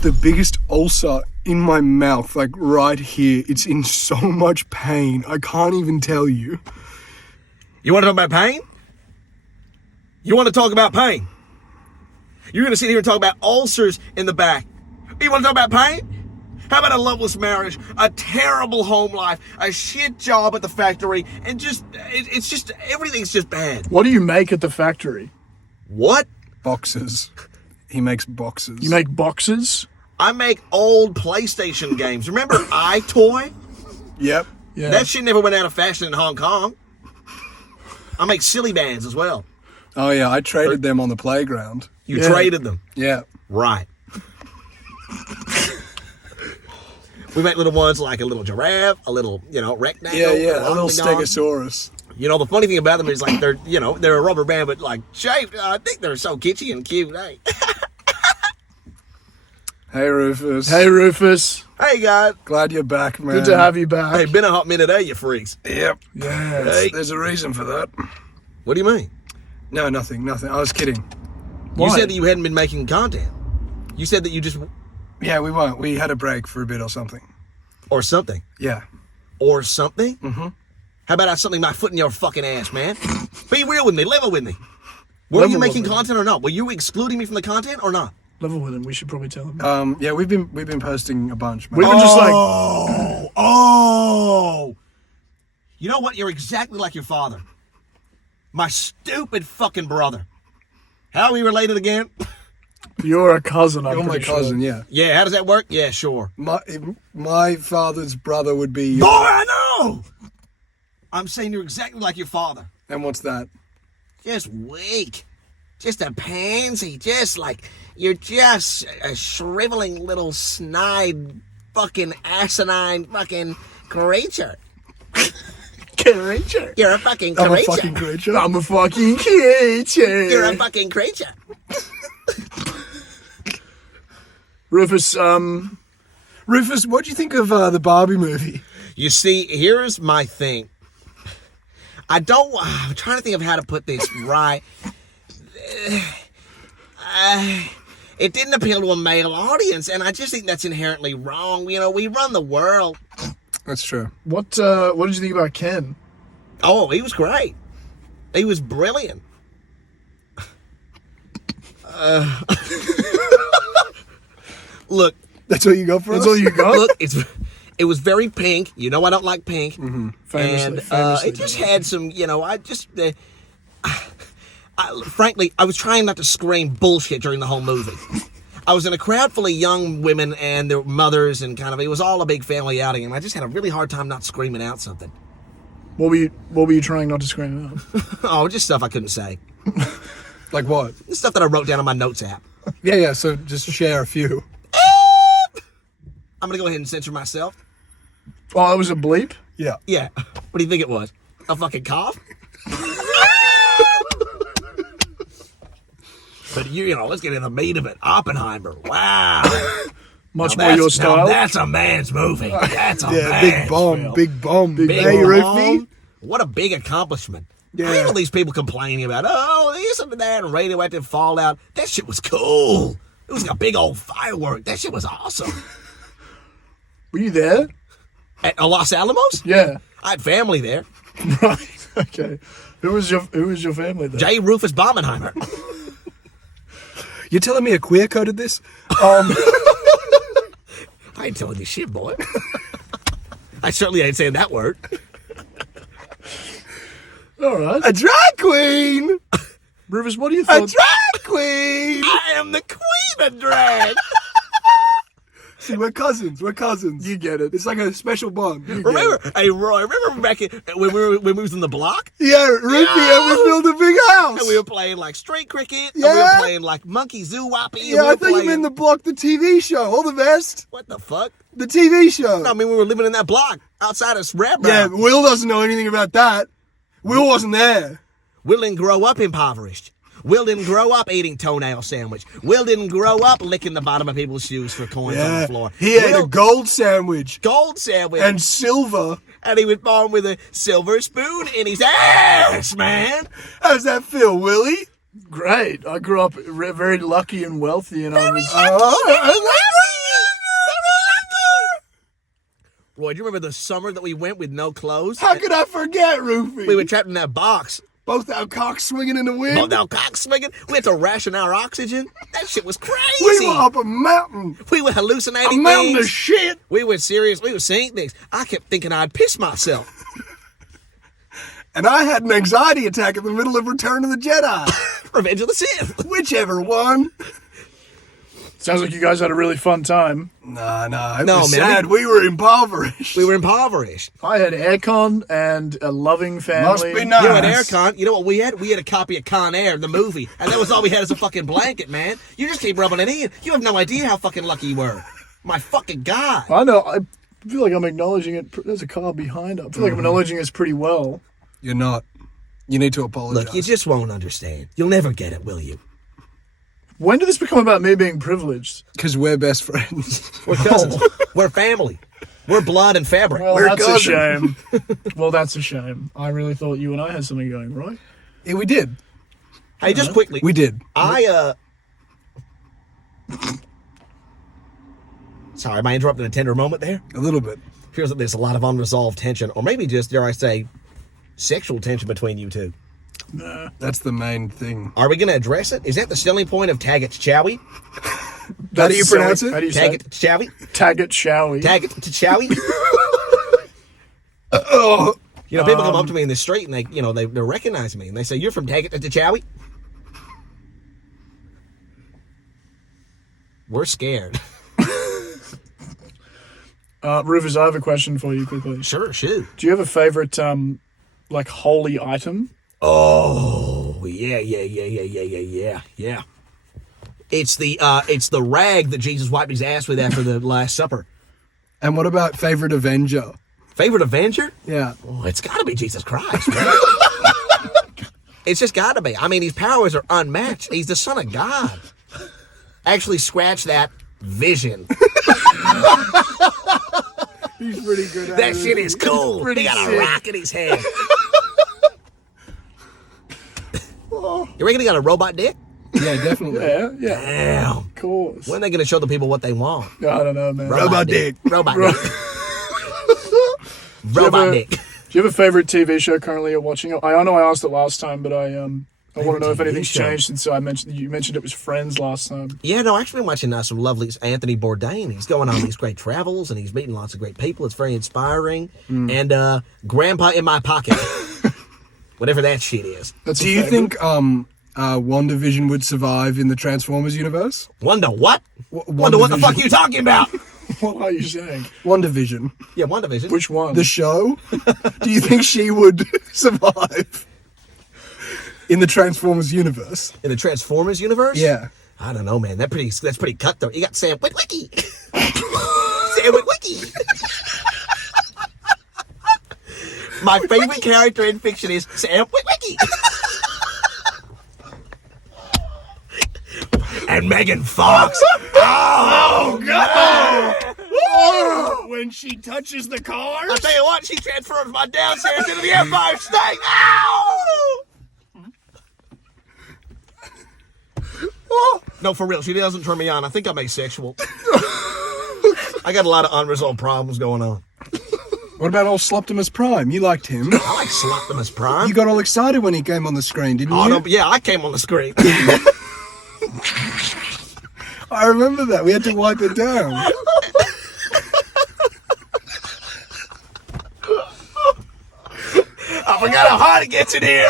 got the biggest ulcer in my mouth, like right here. It's in so much pain. I can't even tell you. You want to talk about pain? You want to talk about pain? You're going to sit here and talk about ulcers in the back. You want to talk about pain? How about a loveless marriage, a terrible home life, a shit job at the factory, and just, it's just, everything's just bad. What do you make at the factory? What? Boxes. He makes boxes. You make boxes? I make old PlayStation games. Remember iToy? Yep. Yeah. That shit never went out of fashion in Hong Kong. I make silly bands as well. Oh, yeah, I traded them on the playground. You traded them. Yeah. Right. We make little ones like a little giraffe, a little, rectangle. Yeah, a little stegosaurus. You know, the funny thing about them is like they're a rubber band, but like shaped. I think they're so kitschy and cute, eh? Hey, Rufus. Hey, Rufus. Hey, guys. Glad you're back, man. Good to have you back. Hey, been a hot minute, eh, you freaks? Yep. Yes. Hey. There's a reason for that. What do you mean? No, nothing. I was kidding. Why? You said that you hadn't been making content. You said that you just... Yeah, we won't. We had a break for a bit or something. Or something. Yeah. Or something? Mm-hmm. How about I something my foot in your fucking ass, man? Be real with me. Level with me. Were you making content or not? Were you excluding me from the content or not? Level with him. We should probably tell him. Yeah, we've been posting a bunch, man. We've been just like... Oh! You know what? You're exactly like your father. My stupid fucking brother. How are we related again? You're a cousin, I'm You're my pretty cousin, sure. yeah. Yeah, how does that work? Yeah, sure. My father's brother would be... Boy, I know! I'm saying you're exactly like your father. And what's that? Just weak. Just a pansy. Just like, you're just a shriveling little snide fucking asinine fucking creature. Creature. You're a fucking I'm a creature. fucking creature. I'm a fucking creature. You're a fucking creature. Rufus, Rufus, what do you think of the Barbie movie? You see, here's my thing. I'm trying to think of how to put this right. It didn't appeal to a male audience, and I just think that's inherently wrong. You know, we run the world. That's true. what did you think about Ken? Oh, he was great. He was brilliant. Look. That's all you got for us? That's all you got? Look, it was very pink. You know I don't like pink. Mm-hmm. Famously, It just had some, frankly, I was trying not to scream bullshit during the whole movie. I was in a crowd full of young women and their mothers and it was all a big family outing, and I just had a really hard time not screaming out something. What were you trying not to scream out? Oh, just stuff I couldn't say. Like what? Stuff that I wrote down on my notes app. Yeah, so just share a few. I'm going to go ahead and censor myself. Oh, that was a bleep? Yeah. Yeah. What do you think it was? A fucking cough? But let's get into the meat of it. Oppenheimer. Wow. Much more your style? Now that's a man's movie. That's a man's big bomb, film. big bomb. Big Hey, Rufy. What a big accomplishment. Yeah. I hate all these people complaining about, this and that, and radioactive fallout. That shit was cool. It was like a big old firework. That shit was awesome. Were you there? At Los Alamos? Yeah. I had family there. Right. Okay. Who was your family there? J. Rufus Bommenheimer. You're telling me a queer coded this? I ain't telling you shit, boy. I certainly ain't saying that word. All right. A drag queen! Rufus, what do you A think? drag queen! I am the queen of drag. See, we're cousins. You get it. It's like a special bond. Remember, hey Roy, remember back when we was in the block? Yeah, Rufy, and we built a big house. And we were playing like street cricket. Yeah. And we were playing like monkey zoo whoppy. Yeah, I thought you meant the block, the TV show. All the best. What the fuck? The TV show. I mean, we were living in that block outside of Rap Yeah, Will doesn't know anything about that. Will wasn't there. Will didn't grow up impoverished. Will didn't grow up eating toenail sandwich. Will didn't grow up licking the bottom of people's shoes for coins on the floor. He ate a gold sandwich. Gold sandwich. And silver. And he was born with a silver spoon in his ass, man. How's that feel, Willie? Great. I grew up very lucky and wealthy, and I was... Roy, do you remember the summer that we went with no clothes? How could I forget, Rufy? We were trapped in that box. Both our cocks swinging in the wind. Both our cocks swinging. We had to ration our oxygen. That shit was crazy. We were up a mountain. We were hallucinating A mountain things. of shit. We were serious. We were seeing things. I kept thinking I'd piss myself. And I had an anxiety attack in the middle of Return of the Jedi. Revenge of the Sith. Whichever one. Sounds like you guys had a really fun time. Nah, it No, was man, sad. We were impoverished. We were impoverished. I had aircon and a loving family. Must be nice. You had aircon. You know what we had? We had a copy of Con Air, the movie. And that was all we had as a fucking blanket, man. You just keep rubbing it in. You have no idea how fucking lucky you were. My fucking God. I know. I feel like I'm acknowledging it. There's a car behind. I feel like I'm acknowledging this pretty well. You're not. You need to apologize. Look, you just won't understand. You'll never get it, will you? When did this become about me being privileged? Because we're best friends. We're cousins. We're family. We're blood and fabric. Well, We're that's a cousins. shame. Well, that's a shame. I really thought you and I had something going, right? Yeah, we did. Hey, just quickly. We did. Sorry, am I interrupting a tender moment there? A little bit. Feels like there's a lot of unresolved tension, or maybe just, dare I say, sexual tension between you two. Nah. That's the main thing. Are we going to address it? Is that the selling point of Tag It Chowie? How do you pronounce How it? do you Tag say It Chowie? Tag it, shall we? Tag It Chowie? Oh, You know, people come up to me in the street and they recognize me and they say, "You're from Tag It Chowie?" We're scared. Rufus, I have a question for you quickly. Sure, shoot. Do you have a favorite, like, holy item? Oh, yeah. It's the rag that Jesus wiped his ass with after the Last Supper. and what about favorite Avenger? Favorite Avenger? Yeah. Oh, it's got to be Jesus Christ, man. It's just got to be. I mean, his powers are unmatched. He's the Son of God. Actually, scratch that vision. He's pretty good at That shit is cool. He got a sick. rock in his head. You reckon he got a robot dick? Yeah, definitely. Yeah, Damn. of course. When are they going to show the people what they want? I don't know, man. Robot dick. Robot dick. Robot dick. Do you have a favorite TV show currently you're watching? I know I asked it last time, but I want to know if TV anything's show? changed since you mentioned it was Friends last time. Yeah, no, actually been watching some lovely Anthony Bourdain. He's going on these great travels and he's meeting lots of great people. It's very inspiring. And Grandpa in My Pocket. Whatever that shit is. That's a Do you favorite. think WandaVision would survive in the Transformers universe? Wonder what? Wonder what the WandaVision. fuck you talking about? What are you saying? WandaVision. Yeah, WandaVision. Which one? The show? Do you think she would survive in the Transformers universe? In the Transformers universe? Yeah. I don't know, man. That's pretty cutthroat. You got Sam Witwicky. Sam Witwicky. My favorite character in fiction is Sam Witwicky. And Megan Fox. Oh, God. When she touches the car? I'll tell you what, she transforms my downstairs into the Empire State. Ow! No, for real, she doesn't turn me on. I think I'm asexual. I got a lot of unresolved problems going on. What about old Sloptimus Prime? You liked him. I like Sloptimus Prime. You got all excited when he came on the screen, didn't Oh, you? no, yeah, I came on the screen. I remember that. We had to wipe it down. I forgot how hot it gets in here.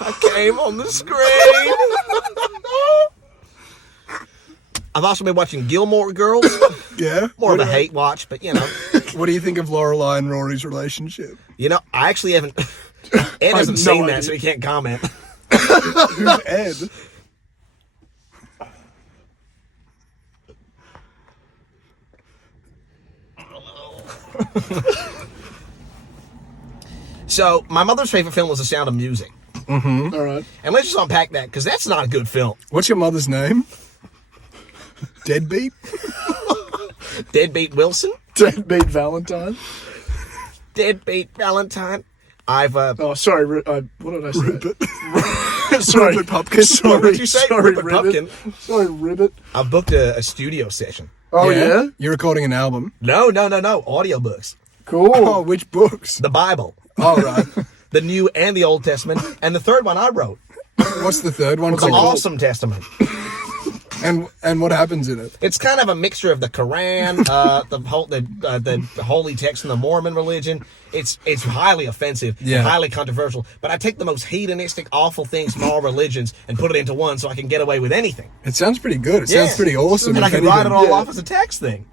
I came on the screen. I've also been watching Gilmore Girls. Yeah? More of a hate watch, but you know. What do you think of Lorelai and Rory's relationship? You know, I actually haven't. Ed hasn't no seen idea. that, so he can't comment. Who's Ed? So, my mother's favorite film was The Sound of Music. All right. And let's just unpack that, because that's not a good film. What's your mother's name? Deadbeat? Deadbeat Wilson? Deadbeat Valentine. Deadbeat Valentine. I've Oh, sorry. What did I say? Ribbit. Sorry, Ribbit Pumpkin. Sorry, What'd you say? Sorry, Ribbit Ribbit. Pumpkin? Sorry, Ribbit. I've booked a studio session. Oh yeah. You're recording an album. No. Audiobooks. Cool. Oh, which books? The Bible. Oh, right. The New and the Old Testament. And the third one I wrote. What's the third one The called? Awesome Testament. And what happens in it? It's kind of a mixture of the Quran, the holy text from the Mormon religion. It's highly offensive, Yeah. and highly controversial. But I take the most hedonistic, awful things from all religions and put it into one, so I can get away with anything. It sounds pretty good. It sounds pretty awesome. And I if can write it anything. all Yeah. off as a text thing.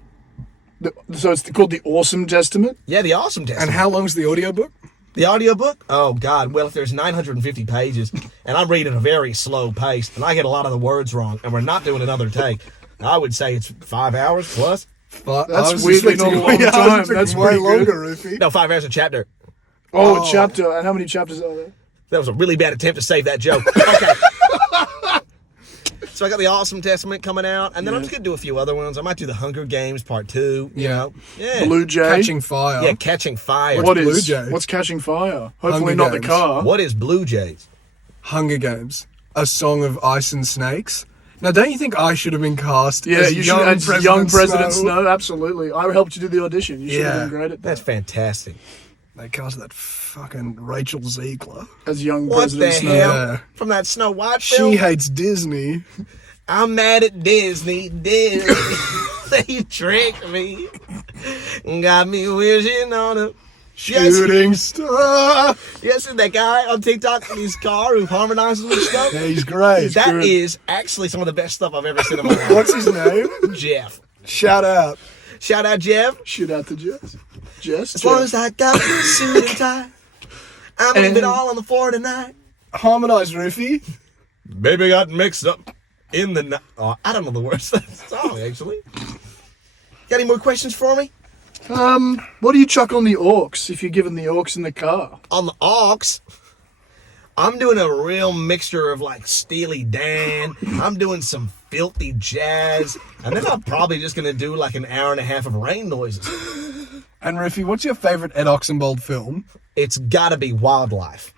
So it's called the Awesome Testament. Yeah, the Awesome Testament. And how long's the audiobook? The audiobook? Oh, God. Well, if there's 950 pages, and I'm reading at a very slow pace, and I get a lot of the words wrong, and we're not doing another take, I would say it's 5 hours plus. That's weirdly not a long time. That's way pretty good. longer, Rufy. No, 5 hours a chapter. Oh, a chapter. And how many chapters are there? That was a really bad attempt to save that joke. Okay. So I got the Awesome Testament coming out, and then I'm just going to do a few other ones. I might do the Hunger Games Part 2. You know? Yeah. Blue Jay. Catching Fire. Yeah, Catching Fire. What Blue is? Jay? What's Catching Fire? Hopefully Hunger not the Games. car. What is Blue Jays? Hunger Games. A Song of Ice and Snakes. Now, don't you think I should have been cast Yeah, as you should. As young President Snow? Snow. Absolutely. I helped you do the audition. You should have Yeah. been great at that. That's fantastic. They cast that fucking Rachel Ziegler. As young What the President Snow. hell? Yeah. From that Snow White film? She hates Disney. I'm mad at Disney. Disney. They tricked me. Got me wishing on a Shooting star. Yes, and that guy on TikTok in his car who harmonizes with stuff. Yeah, he's great. That good. is actually some of the best stuff I've ever seen in my life. What's his name? Jeff. Shout out. Shout out, Jeff. Shoot out to Jess. Jess? As long as I got my suit and tie, I'm gonna leave it all on the floor tonight. Harmonize, Rufy. Baby got mixed up in the night. Oh, I don't know the words of that song, actually. Got any more questions for me? What do you chuck on the aux if you're given the aux in the car? On the aux, I'm doing a real mixture of like Steely Dan. I'm doing some filthy jazz. And then I'm probably just going to do like an hour and a half of rain noises. And Rufy, what's your favourite Ed Oxenbould film? It's got to be Wildlife.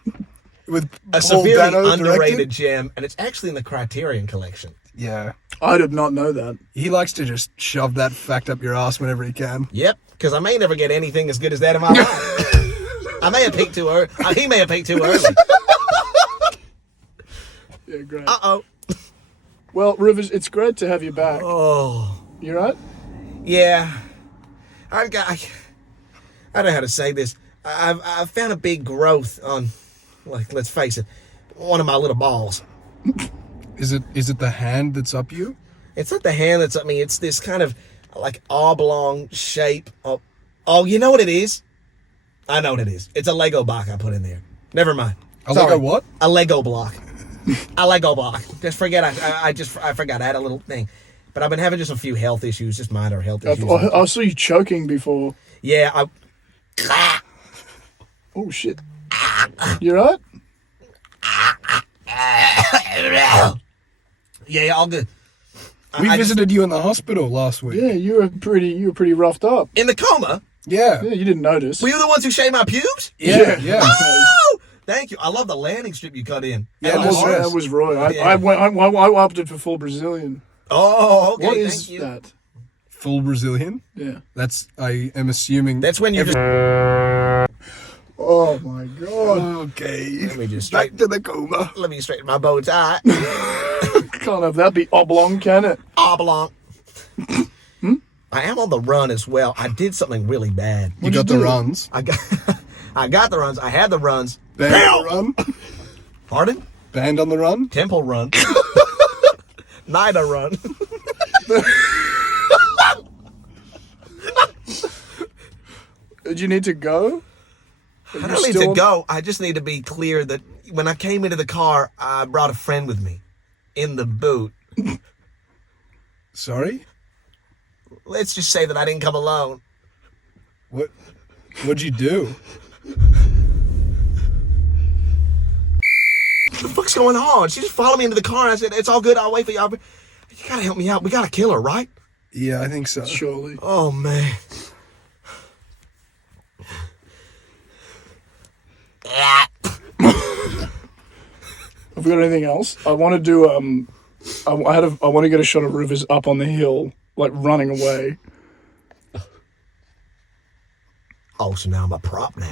With A Paul severely Dano underrated directed? gem. And it's actually in the Criterion Collection. Yeah. I did not know that. He likes to just shove that fact up your ass whenever he can. Yep, because I may never get anything as good as that in my life. I may have peaked too early. He may have peaked too early. Yeah, great. Uh-oh. Well, Rivers, it's great to have you back. Oh. You right? Yeah. I don't know how to say this. I've found a big growth on, like, let's face it, one of my little balls. Is it the hand that's up you? It's not the hand that's up me. It's this kind of, like, oblong shape. Oh, you know what it is? I know what it is. It's a Lego block I put in there. Never mind. A Sorry. Lego what? A Lego block. A Lego block. Just forget. I forgot. I had a little thing. But I've been having just a few health issues, just minor health issues. I saw you choking before. Yeah, Oh, shit. You right? yeah, all good. We I visited you in the hospital last week. Yeah, you were pretty roughed up. in the coma. Yeah. Yeah, you didn't notice. Were you the ones who shaved my pubes? Yeah. Yeah. Oh, thank you. I love the landing strip you cut in. Yeah, And that the was- horse. That was Roy. Yeah. I opted for full Brazilian. Oh, okay. What thank is you. that? Full Brazilian. Yeah. I am assuming. That's when you just. Oh my god. Okay. Let me just Back straighten. to the coma. Let me straighten my bow tie. Can't have that be oblong, can it? Oblong. I am on the run as well. I did something really bad. You got the runs. I got the runs. I had the runs. Band on the run. Pardon? Band on the run. Temple run. Nida run. Did you need to go? I don't need to go. I just need to be clear that when I came into the car, I brought a friend with me in the boot. Sorry. Let's just say that I didn't come alone. What'd you do? What the fuck's going on? She just followed me into the car and I said, it's all good. I'll wait for you. You gotta help me out. We gotta kill her, right? Yeah, I think so. Surely. Oh, man. we got anything else? I want to do I want to get a shot of Rufus up on the hill, like running away. Oh, so now I'm a prop now.